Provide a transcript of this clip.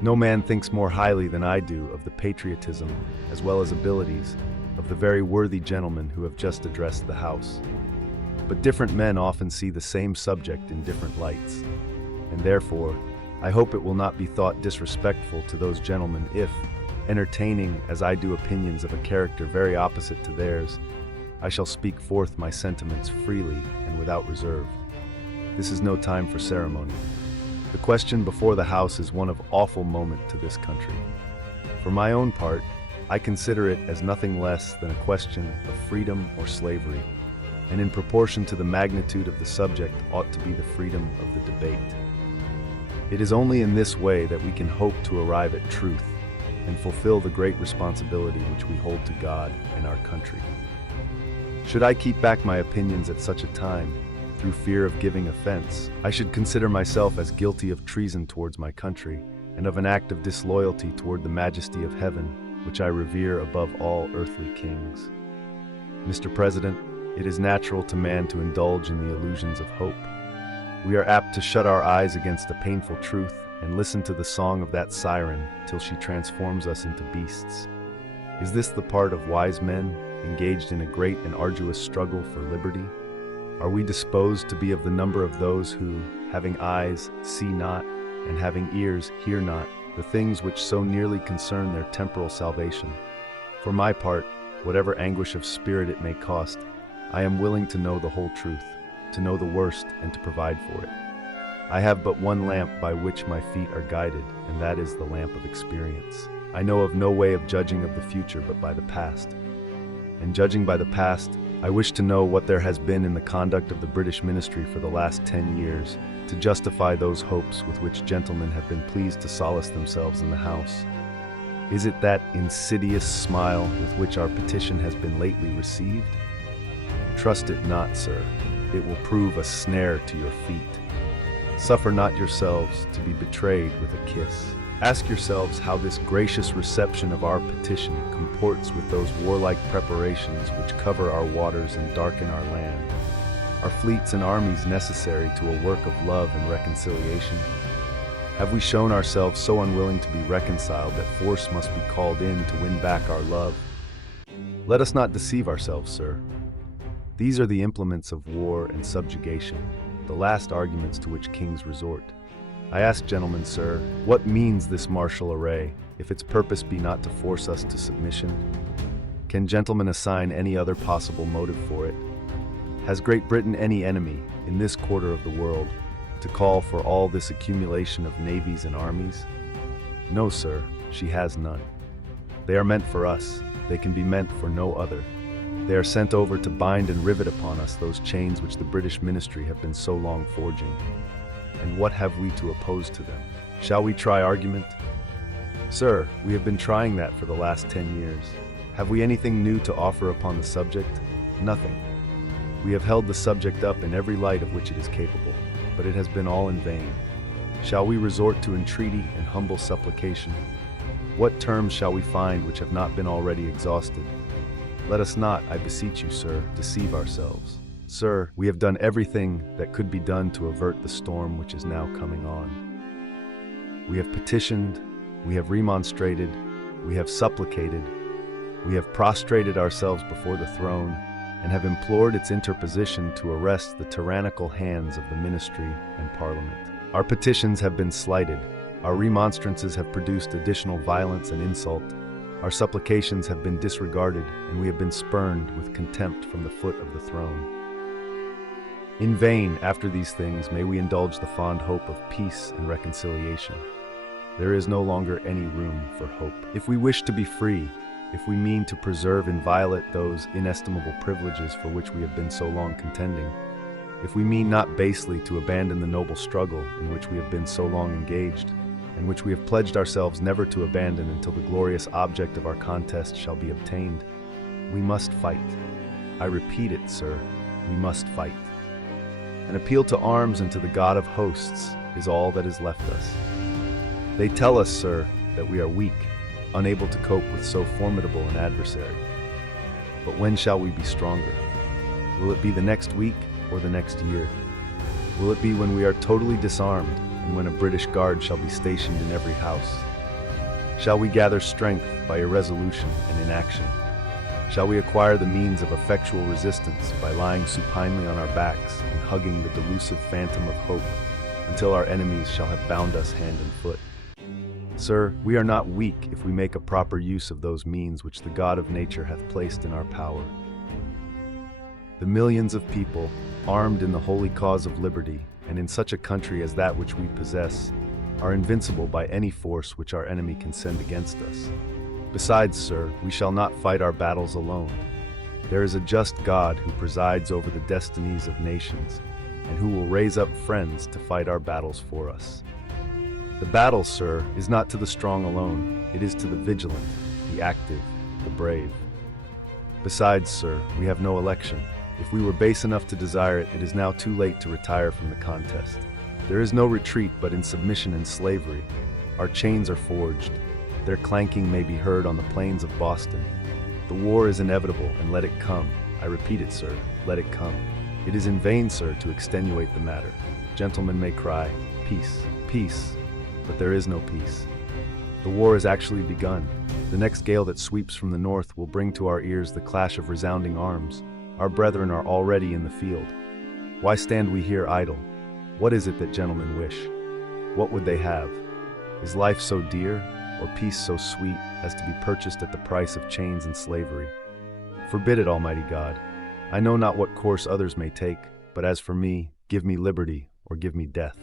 No man thinks more highly than I do of the patriotism, as well as abilities, of the very worthy gentlemen who have just addressed the House. But different men often see the same subject in different lights, and therefore, I hope it will not be thought disrespectful to those gentlemen if, entertaining as I do opinions of a character very opposite to theirs, I shall speak forth my sentiments freely and without reserve. This is no time for ceremony. The question before the House is one of awful moment to this country. For my own part, I consider it as nothing less than a question of freedom or slavery, and in proportion to the magnitude of the subject ought to be the freedom of the debate. It is only in this way that we can hope to arrive at truth and fulfill the great responsibility which we hold to God and our country. Should I keep back my opinions at such a time, through fear of giving offense, I should consider myself as guilty of treason towards my country, and of an act of disloyalty toward the majesty of heaven, which I revere above all earthly kings. Mr. President, it is natural to man to indulge in the illusions of hope. We are apt to shut our eyes against a painful truth and listen to the song of that siren till she transforms us into beasts. Is this the part of wise men, engaged in a great and arduous struggle for liberty? Are we disposed to be of the number of those who, having eyes, see not, and having ears, hear not, the things which so nearly concern their temporal salvation? For my part, whatever anguish of spirit it may cost, I am willing to know the whole truth, to know the worst and to provide for it. I have but one lamp by which my feet are guided, and that is the lamp of experience. I know of no way of judging of the future but by the past. And judging by the past, I wish to know what there has been in the conduct of the British ministry for the last 10 years, to justify those hopes with which gentlemen have been pleased to solace themselves in the House. Is it that insidious smile with which our petition has been lately received? Trust it not, sir. It will prove a snare to your feet. Suffer not yourselves to be betrayed with a kiss. Ask yourselves how this gracious reception of our petition comports with those warlike preparations which cover our waters and darken our land. Are fleets and armies necessary to a work of love and reconciliation? Have we shown ourselves so unwilling to be reconciled that force must be called in to win back our love? Let us not deceive ourselves, sir. These are the implements of war and subjugation, the last arguments to which kings resort. I ask gentlemen, sir, what means this martial array, if its purpose be not to force us to submission? Can gentlemen assign any other possible motive for it? Has Great Britain any enemy, in this quarter of the world, to call for all this accumulation of navies and armies? No, sir, she has none. They are meant for us. They can be meant for no other. They are sent over to bind and rivet upon us those chains which the British ministry have been so long forging. And what have we to oppose to them? Shall we try argument? Sir, we have been trying that for the last 10 years. Have we anything new to offer upon the subject? Nothing. We have held the subject up in every light of which it is capable, but it has been all in vain. Shall we resort to entreaty and humble supplication? What terms shall we find which have not been already exhausted? Let us not, I beseech you, sir, deceive ourselves. Sir, we have done everything that could be done to avert the storm which is now coming on. We have petitioned, we have remonstrated, we have supplicated, we have prostrated ourselves before the throne, and have implored its interposition to arrest the tyrannical hands of the ministry and Parliament. Our petitions have been slighted, our remonstrances have produced additional violence and insult, our supplications have been disregarded, and we have been spurned with contempt from the foot of the throne. In vain, after these things, may we indulge the fond hope of peace and reconciliation. There is no longer any room for hope. If we wish to be free, if we mean to preserve inviolate those inestimable privileges for which we have been so long contending, if we mean not basely to abandon the noble struggle in which we have been so long engaged, and which we have pledged ourselves never to abandon until the glorious object of our contest shall be obtained, we must fight. I repeat it, sir, we must fight. An appeal to arms and to the God of hosts is all that is left us. They tell us, sir, that we are weak, unable to cope with so formidable an adversary. But when shall we be stronger? Will it be the next week or the next year? Will it be when we are totally disarmed and when a British guard shall be stationed in every house? Shall we gather strength by irresolution and inaction? Shall we acquire the means of effectual resistance by lying supinely on our backs and hugging the delusive phantom of hope until our enemies shall have bound us hand and foot? Sir, we are not weak if we make a proper use of those means which the God of nature hath placed in our power. The millions of people, armed in the holy cause of liberty, and in such a country as that which we possess, are invincible by any force which our enemy can send against us. Besides, sir, we shall not fight our battles alone. There is a just God who presides over the destinies of nations, and who will raise up friends to fight our battles for us. The battle, sir, is not to the strong alone, it is to the vigilant, the active, the brave. Besides, sir, we have no election. If we were base enough to desire it, it is now too late to retire from the contest. There is no retreat but in submission and slavery. Our chains are forged. Their clanking may be heard on the plains of Boston. The war is inevitable, and let it come. I repeat it, sir, let it come. It is in vain, sir, to extenuate the matter. Gentlemen may cry, peace, peace, but there is no peace. The war has actually begun. The next gale that sweeps from the north will bring to our ears the clash of resounding arms. Our brethren are already in the field. Why stand we here idle? What is it that gentlemen wish? What would they have? Is life so dear, or peace so sweet, as to be purchased at the price of chains and slavery? Forbid it, Almighty God. I know not what course others may take, but as for me, give me liberty or give me death.